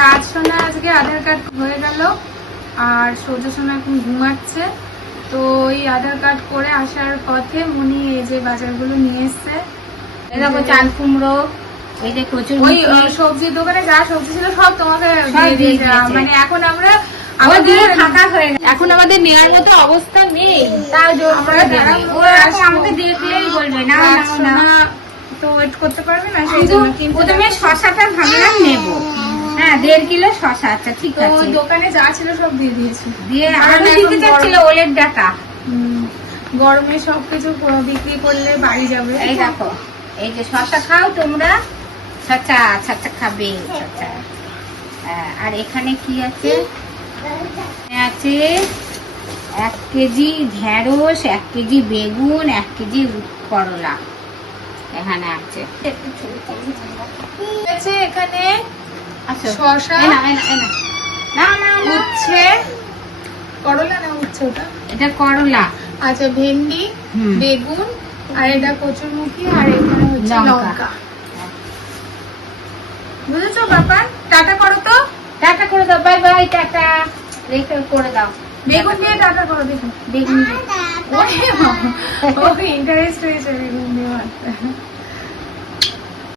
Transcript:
রাজ সোনা আজকে আধার কার্ড হয়ে গেল আর সূর্য সোনা এখন ঘুমাচ্ছে। তো ওই আধার কার্ড করে আসার পথে উনি এই যে বাজারগুলো নিয়ে এসছে। দেখো চাল কুমড়ো, এই যে কচুর ওই সবজির দোকানে যা সবজি ছিল সব তোমাকে দিয়ে দিয়েছে। মানে এখন আমরা এখন আমাদের নেওয়ার মতো অবস্থা নেই, তাও আমরা আমাকে দেখলেই বলবে না না তো ওয়েট করতে পারবে না, সেই জন্য প্রথমে শশাটা ভাবলাম নেবো। হ্যাঁ 1.5 কিলো শশা, আচ্ছা ঠিক তো আছে। দোকানে যা ছিল সব দিয়ে দিয়েছি। দিয়ে আরো দিতে চাচ্ছিল ওলের ডাটা। গরমে সবকিছু বিক্রি করলে বাড়ি যাবে। এই দেখো, এই যে শশা খাও তোমরা, শশা শশা খাবে শশা। আর এখানে কি আছে? আছে 1 কেজি ঢেঁড়স, 1 কেজি বেগুন, 1 কেজি করলা এখানে আছে। এখানে আচ্ছা শসা, না না উচ্ছে, করলা না উচ্ছে ওটা, এটা করলা। আচ্ছা ভেন্ডি, বেগুন, আর এটা কচুরমুখী, আর এখানে হচ্ছে লঙ্কা। বুঝেছো ব্যাপার? টাটা করো তো, টাটা করে দাও, বাই বাই, টাটা রেখে করে দাও। বেগুন দিয়ে টাটা করো দেখো। বেগুন ওকে ইন্টারেস্ট হয়েছে বেগুন দিয়ে ভাত।